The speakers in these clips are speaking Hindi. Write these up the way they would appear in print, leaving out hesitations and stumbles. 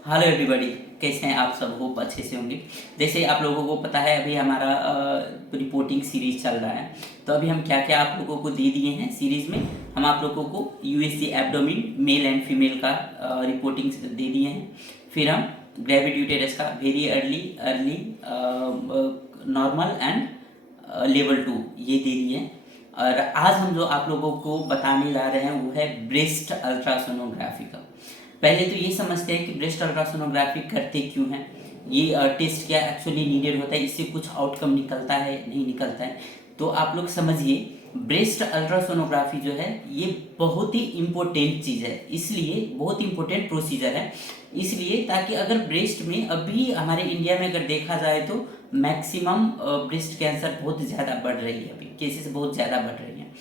हेलो एवरीबॉडी, कैसे हैं आप सब? होप अच्छे से होंगे। जैसे आप लोगों को पता है, अभी हमारा रिपोर्टिंग सीरीज चल रहा है। तो अभी हम क्या क्या आप लोगों को दे दिए हैं सीरीज में। हम आप लोगों को USG abdomen male and female का रिपोर्टिंग दे दिए हैं। फिर हम ग्रेविड यूटेरस का very early early normal and level 2 ये दे दिए हैं। और आज हम जो आप लोगों को बताने जा रहे हैं वो है ब्रेस्ट अल्ट्रासोनोग्राफी का। पहले तो ये समझते हैं कि ब्रेस्ट अल्ट्रासोनोग्राफी करते क्यों हैं, ये टेस्ट क्या एक्चुअली नीडेड होता है, इससे कुछ आउटकम निकलता है नहीं निकलता है। तो आप लोग समझिए, ब्रेस्ट अल्ट्रासोनोग्राफी जो है ये बहुत ही इम्पोर्टेंट चीज़ है, इसलिए बहुत इम्पोर्टेंट प्रोसीजर है। इसलिए ताकि अगर ब्रेस्ट में अभी हमारे इंडिया में अगर देखा जाए तो मैक्सिमम ब्रेस्ट कैंसर बहुत ज़्यादा बढ़ रही है, अभी केसेस बहुत ज़्यादा बढ़ रही हैं।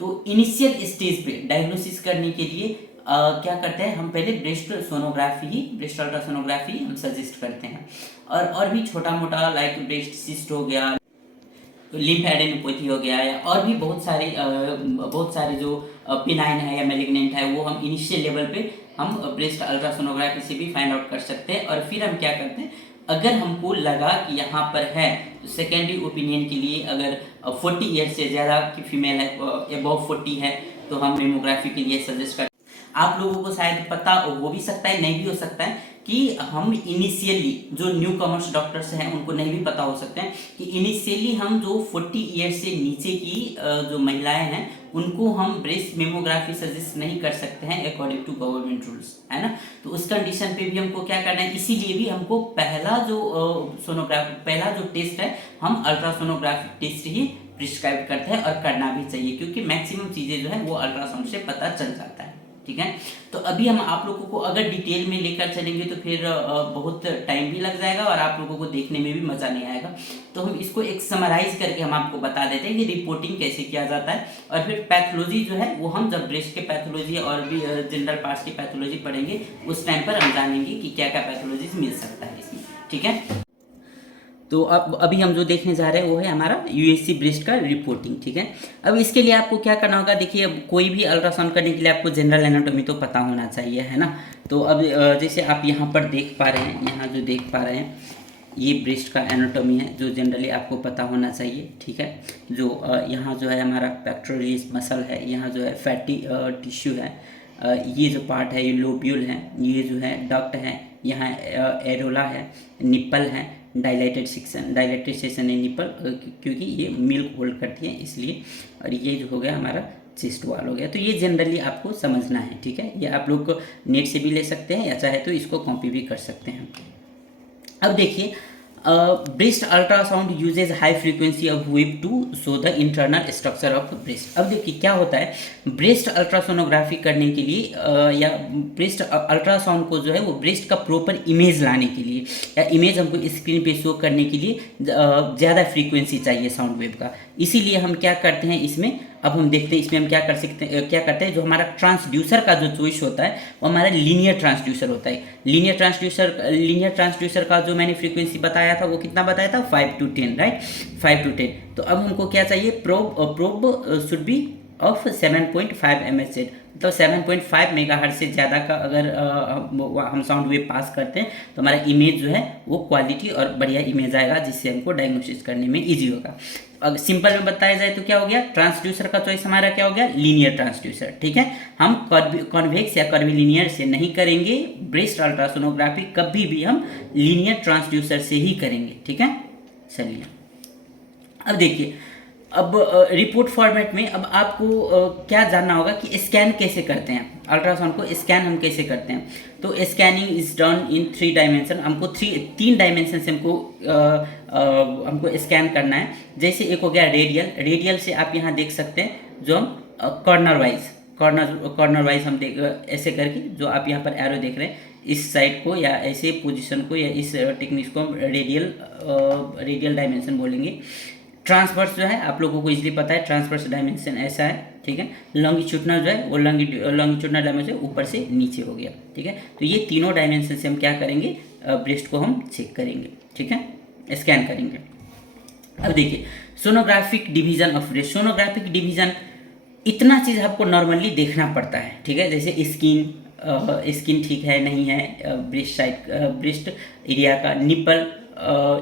तो इनिशियल स्टेज पे डायग्नोसिस करने के लिए क्या करते हैं, हम पहले ब्रेस्ट अल्ट्रासोनोग्राफी हम सजेस्ट करते हैं। और भी छोटा मोटा लाइक ब्रेस्ट सिस्ट हो गया, लिम्फ एडेनोपैथी हो गया, या और भी बहुत सारे जो पिनाइन है या मेलिग्नेंट है, वो हम इनिशियल लेवल पे हम ब्रेस्ट अल्ट्रासोनोग्राफी से भी फाइंड आउट कर सकते हैं। और फिर हम क्या करते हैं, अगर हमको लगा कि यहाँ पर है तो सेकेंडरी ओपिनियन के लिए, अगर 40 ईयर्स से ज़्यादा की फीमेल है, अबव 40 है, तो हम मेमोग्राफी के लिए सजेस्ट करते हैं। आप लोगों को शायद पता हो भी सकता है, नहीं भी हो सकता है, कि हम इनिशियली जो न्यू कमर्स डॉक्टर्स हैं उनको नहीं भी पता हो सकते हैं कि इनिशियली हम जो 40 ईयर्स से नीचे की जो महिलाएं हैं उनको हम ब्रेस्ट मेमोग्राफी सजेस्ट नहीं कर सकते हैं अकॉर्डिंग टू गवर्नमेंट रूल्स, है ना। तो उस कंडीशन पे भी हमको क्या करना है, इसीलिए भी हमको पहला जो टेस्ट है हम अल्ट्रासोनोग्राफी टेस्ट ही प्रिस्क्राइब करते हैं, और करना भी चाहिए, क्योंकि मैक्सिमम चीज़ें जो है वो अल्ट्रासाउंड से पता चल जाता है। ठीक है। तो अभी हम आप लोगों को अगर डिटेल में लेकर चलेंगे तो फिर बहुत टाइम भी लग जाएगा और आप लोगों को देखने में भी मज़ा नहीं आएगा। तो हम इसको एक समराइज करके हम आपको बता देते हैं कि रिपोर्टिंग कैसे किया जाता है। और फिर पैथोलॉजी जो है वो हम जब ब्रेस्ट के पैथोलॉजी और भी जनरल पार्ट्स की पैथोलॉजी पढ़ेंगे उस टाइम पर हम जानेंगे कि क्या क्या पैथोलॉजीज मिल सकता है इसमें। ठीक है। तो अब अभी हम जो देखने जा रहे हैं वो है हमारा यूएसजी ब्रेस्ट का रिपोर्टिंग। ठीक है। अब इसके लिए आपको क्या करना होगा, देखिए, अब कोई भी अल्ट्रासाउंड करने के लिए आपको जनरल एनाटॉमी तो पता होना चाहिए, है ना। तो अब जैसे आप यहाँ पर देख पा रहे हैं, यहाँ जो देख पा रहे हैं ये ब्रेस्ट का एनाटॉमी है जो जनरली आपको पता होना चाहिए। ठीक है। जो यहाँ जो है हमारा पेक्टोरलिस मसल है, यहाँ जो है फैटी टिश्यू है, ये जो पार्ट है ये लोब्यूल है, ये जो है डक्ट है, यहाँ एरोला है, निप्पल है, डायलेटेड सेक्शन है निप्पल, क्योंकि ये मिल्क होल्ड करती है इसलिए। और ये जो हो गया हमारा चेस्ट वाल हो गया। तो ये जनरली आपको समझना है। ठीक है। ये आप लोग नेट से भी ले सकते हैं या चाहे तो इसको कॉपी भी कर सकते हैं। अब देखिए, breast ultrasound uses high frequency of wave to show the internal structure of breast. अब देखिए क्या होता है, ब्रेस्ट अल्ट्रासोनोग्राफी करने के लिए या ब्रेस्ट अल्ट्रासाउंड को जो है वो ब्रेस्ट का प्रॉपर इमेज लाने के लिए या इमेज हमको स्क्रीन पे शो करने के लिए ज़्यादा फ्रीक्वेंसी चाहिए साउंड वेव का। इसीलिए हम क्या करते हैं इसमें, अब हम देखते हैं इसमें हम क्या करते हैं, जो हमारा ट्रांसड्यूसर का जो चॉइस होता है वो हमारा लीनियर ट्रांसड्यूसर होता है। लीनियर ट्रांसड्यूसर का जो मैंने फ्रीक्वेंसी बताया था वो कितना बताया था, 5 to 10, राइट, 5 to 10। तो अब हमको क्या चाहिए, probe should be of 7.5 MHz, मतलब 7.5 मेगाहर्ट्ज से ज़्यादा का अगर हम साउंड वेव पास करते हैं तो हमारा इमेज जो है वो क्वालिटी और बढ़िया इमेज आएगा, जिससे हमको डायग्नोसिस करने में ईजी होगा। अगर सिंपल में बताया जाए तो क्या हो गया, ट्रांसड्यूसर का चॉइस हमारा क्या हो गया, लीनियर ट्रांसड्यूसर। ठीक है। हम कॉन्वेक्स या कर्वीलिनियर से नहीं करेंगे ब्रेस्ट अल्ट्रासोनोग्राफी, कभी भी हम लीनियर ट्रांसड्यूसर से ही करेंगे। ठीक है। चलिए अब देखिए, अब रिपोर्ट फॉर्मेट में अब आपको क्या जानना होगा कि स्कैन कैसे करते हैं, अल्ट्रासाउंड को स्कैन हम कैसे करते हैं। तो scanning is done in 3 dimension, हमको 3 डायमेंशन से हमको स्कैन करना है। जैसे एक हो गया रेडियल से आप यहाँ देख सकते हैं, जो हम कॉर्नर वाइज हम देख ऐसे करके, जो आप यहाँ पर एरो देख रहे हैं, इस साइड को या ऐसे पोजीशन को या इस टेक्निक को हम रेडियल डायमेंशन बोलेंगे। ट्रांसवर्स जो है आप लोगों को इसलिए पता है, ट्रांसवर्स डायमेंशन ऐसा है। ठीक है। लॉन्गिट्यूडनल जो है वो लॉन्गिट्यूडनल डायमेंशन ऊपर से नीचे हो गया। ठीक है। तो ये तीनों डायमेंशन से हम क्या करेंगे, ब्रेस्ट को हम चेक करेंगे। ठीक है, स्कैन करेंगे। अब देखिए, sonographic division of breast. Sonographic division इतना चीज़ आपको नॉर्मली देखना पड़ता है। ठीक है। जैसे स्किन, स्किन ठीक है नहीं है, ब्रेस्ट साइड ब्रेस्ट एरिया का निपल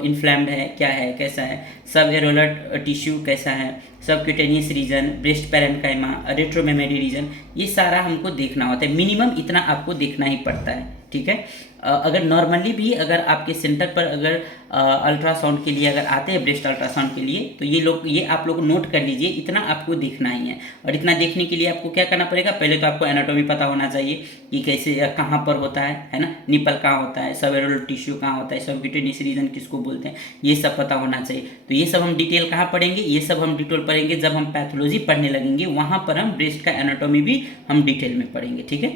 इन्फ्लेम्ड है क्या है कैसा है, सब एरोलर टिश्यू कैसा है, subcutaneous region, breast parenchyma, retromammary region, ये सारा हमको देखना होता है। मिनिमम इतना आपको देखना ही पड़ता है, ठीक है। अगर नॉर्मली भी अगर आपके सेंटर पर अगर अल्ट्रासाउंड के लिए अगर आते हैं ब्रेस्ट अल्ट्रासाउंड के लिए, तो ये आप लोग नोट कर लीजिए, इतना आपको देखना ही है। और इतना देखने के लिए आपको क्या करना पड़ेगा, पहले तो आपको एनाटॉमी पता होना चाहिए कि कैसे कहाँ पर होता है ना, निपल कहाँ होता है, सब एरोलर टिश्यू कहाँ होता है, सब क्यूटेनियस रीजन किसको बोलते हैं, ये सब पता होना चाहिए। तो ये सब हम डिटेल कहाँ पढ़ेंगे, ये सब हम डिटेल पढ़ेंगे जब हम पैथोलॉजी पढ़ने लगेंगे, वहाँ पर हम ब्रेस्ट का एनाटॉमी भी हम डिटेल में पढ़ेंगे, ठीक है।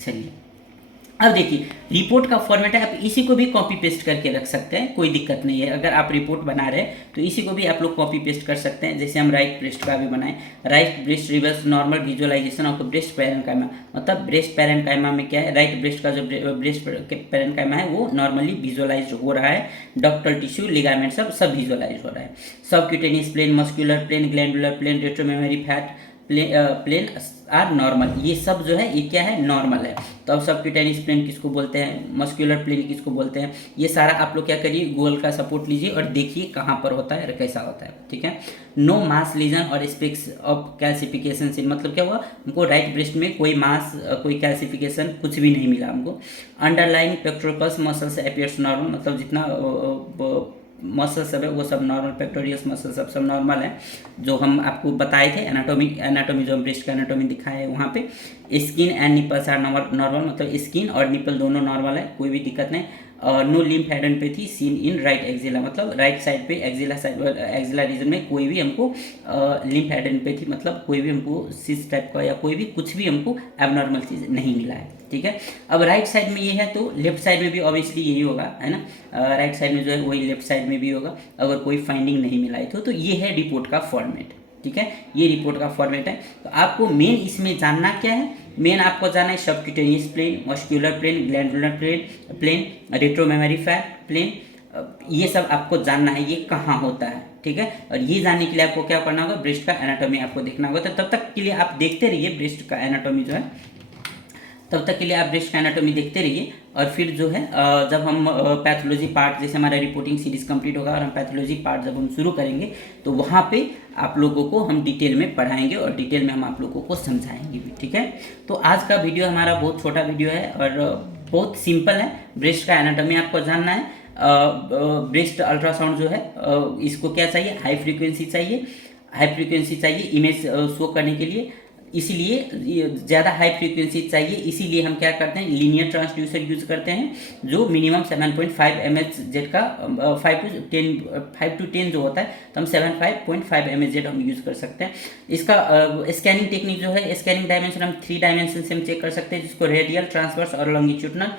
चलिए अब देखिए रिपोर्ट का फॉर्मेट है, आप इसी को भी कॉपी पेस्ट करके रख सकते हैं, कोई दिक्कत नहीं है। अगर आप रिपोर्ट बना रहे हैं तो इसी को भी आप लोग कॉपी पेस्ट कर सकते हैं। जैसे हम राइट ब्रेस्ट का भी बनाएं, right breast reverse normal visualization of breast parenchyma, मतलब ब्रेस्ट पेरेन्काइमा में क्या है, राइट ब्रेस्ट का जो ब्रेस्ट पेरेन्काइमा है वो नॉर्मली विजुअलाइज हो रहा है, डक्टल टिश्यू लिगामेंट सब विजुअलाइज हो रहा है। Subcutaneous plane, muscular plane, glandular plane, retromammary fat plane are normal, ये सब जो है ये क्या है, नॉर्मल है। तो अब सब क्यूटेनियस प्लेन किसको बोलते हैं, मस्कुलर प्लेन किसको बोलते हैं, ये सारा आप लोग क्या करिए, गूगल का सपोर्ट लीजिए और देखिए कहाँ पर होता है और कैसा होता है, ठीक है। नो मास लीजन और स्पेक्स ऑफ कैल्सिफिकेशन सीन, मतलब क्या हुआ, हमको राइट ब्रेस्ट में कोई मास कोई कैल्सिफिकेशन कुछ भी नहीं मिला हमको। Underlying pectorals muscles appears normal, मतलब जितना मसल सब है वो सब नॉर्मल, पेक्टोरियस मसल सब नॉर्मल है, जो हम आपको बताए थे एनाटॉमी जो हम ब्रेस्ट का एनाटॉमी दिखाए है वहाँ पे। Skin and nipples are normal, मतलब स्किन और निपल दोनों नॉर्मल है, कोई भी दिक्कत नहीं। No lymphadenopathy seen in right axilla, मतलब राइट साइड पे एक्जिला रीजन में कोई भी हमको लिम्फ एडेनोपैथी, मतलब कोई भी हमको सिस टाइप का या कोई भी कुछ भी हमको एबनॉर्मल चीज़ नहीं मिला है, ठीक है। अब राइट साइड में ये है तो लेफ्ट साइड में भी ऑब्वियसली यही होगा, है ना, राइट साइड में जो है वही लेफ्ट साइड में भी होगा अगर कोई फाइंडिंग नहीं मिला है तो ये है रिपोर्ट का फॉर्मेट, ठीक है। ये रिपोर्ट का फॉर्मेट है। तो आपको मेन इसमें जानना क्या है, मेन आपको जानना है subcutaneous plane, muscular plane, glandular plane, retromammary fat plane, ये सब आपको जानना है, ये कहाँ होता है, ठीक है। और ये जानने के लिए आपको क्या करना होगा, ब्रेस्ट का एनाटॉमी आपको देखना होगा। तो तब तक के लिए आप देखते रहिए ब्रेस्ट का एनाटॉमी जो है, तब तक के लिए आप ब्रेस्ट का एनाटॉमी देखते रहिए। और फिर जो है जब हम पैथोलॉजी पार्ट, जैसे हमारा रिपोर्टिंग सीरीज कंप्लीट होगा और हम पैथोलॉजी पार्ट जब हम शुरू करेंगे तो वहाँ पे आप लोगों को हम डिटेल में पढ़ाएंगे और डिटेल में हम आप लोगों को समझाएंगे भी, ठीक है। तो आज का वीडियो हमारा बहुत छोटा वीडियो है और बहुत सिंपल है। ब्रेस्ट का एनाटॉमी आपको जानना है, ब्रेस्ट अल्ट्रासाउंड जो है इसको क्या चाहिए, हाई फ्रीक्वेंसी चाहिए इमेज शो करने के लिए, इसीलिए ज़्यादा हाई फ्रीक्वेंसी चाहिए, इसीलिए हम क्या करते हैं, लीनियर ट्रांसड्यूसर यूज़ करते हैं जो मिनिमम 7.5 mHz का 5 to 10 जो होता है, तो हम 7.5 mHz हम यूज़ कर सकते हैं। इसका स्कैनिंग टेक्निक जो है, स्कैनिंग डायमेंशन हम 3 डायमेंशन से हम चेक कर सकते हैं, जिसको रेडियल, ट्रांसवर्स और लॉन्गिट्यूडनल।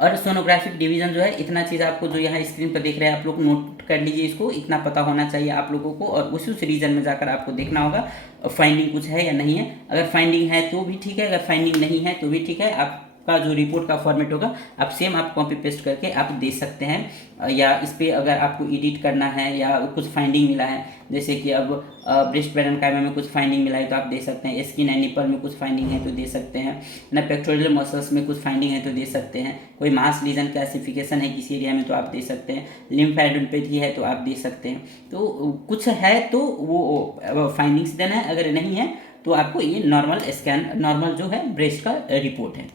और सोनोग्राफिक डिवीजन जो है, इतना चीज़ आपको जो यहाँ स्क्रीन पर देख रहे हैं आप लोग नोट कर लीजिए, इसको इतना पता होना चाहिए आप लोगों को। और उस रीजन में जाकर आपको देखना होगा फाइंडिंग कुछ है या नहीं है। अगर फाइंडिंग है तो भी ठीक है, अगर फाइंडिंग नहीं है तो भी ठीक है। आपका जो रिपोर्ट का फॉर्मेट होगा आप सेम आप कॉपी पेस्ट करके आप दे सकते हैं, या इस पर अगर आपको एडिट करना है या कुछ फाइंडिंग मिला है, जैसे कि अब ब्रेस्ट पेरेन्काइमा में कुछ फाइंडिंग मिला है तो आप दे सकते हैं, स्किन एंड निपल में कुछ फाइंडिंग है तो दे सकते हैं ना, पेक्टोरियल मसल्स में कुछ फाइंडिंग है तो दे सकते हैं, कोई मास लीजन क्लासिफिकेशन है किसी एरिया में तो आप दे सकते हैं, लिम्फ एडेनोपैथी है तो आप दे सकते हैं। तो कुछ है तो वो फाइंडिंग्स देना है, अगर नहीं है तो आपको ये नॉर्मल जो है ब्रेस्ट का रिपोर्ट है।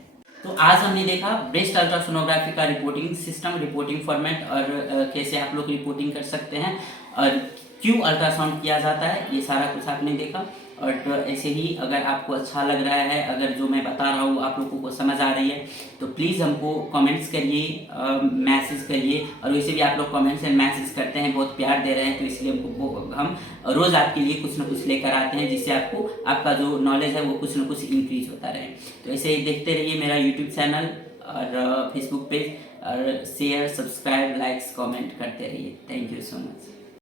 तो आज हमने देखा ब्रेस्ट अल्ट्रासोनोग्राफी का रिपोर्टिंग सिस्टम, रिपोर्टिंग फॉर्मेट और कैसे आप लोग रिपोर्टिंग कर सकते हैं और क्यों अल्ट्रासाउंड किया जाता है, ये सारा कुछ आपने देखा। और ऐसे ही अगर आपको अच्छा लग रहा है, अगर जो मैं बता रहा हूँ आप लोगों को समझ आ रही है, तो प्लीज़ हमको कमेंट्स करिए, मैसेज करिए। और वैसे भी आप लोग कमेंट्स एंड मैसेज करते हैं, बहुत प्यार दे रहे हैं, तो इसलिए हम रोज़ आपके लिए कुछ ना कुछ लेकर आते हैं, जिससे आपको आपका जो नॉलेज है वो कुछ ना कुछ इंक्रीज होता रहे। तो ऐसे ही देखते रहिए मेरा यूट्यूब चैनल और फेसबुक पेज, और शेयर, सब्सक्राइब, लाइक्स, कमेंट करते रहिए। Thank you so much.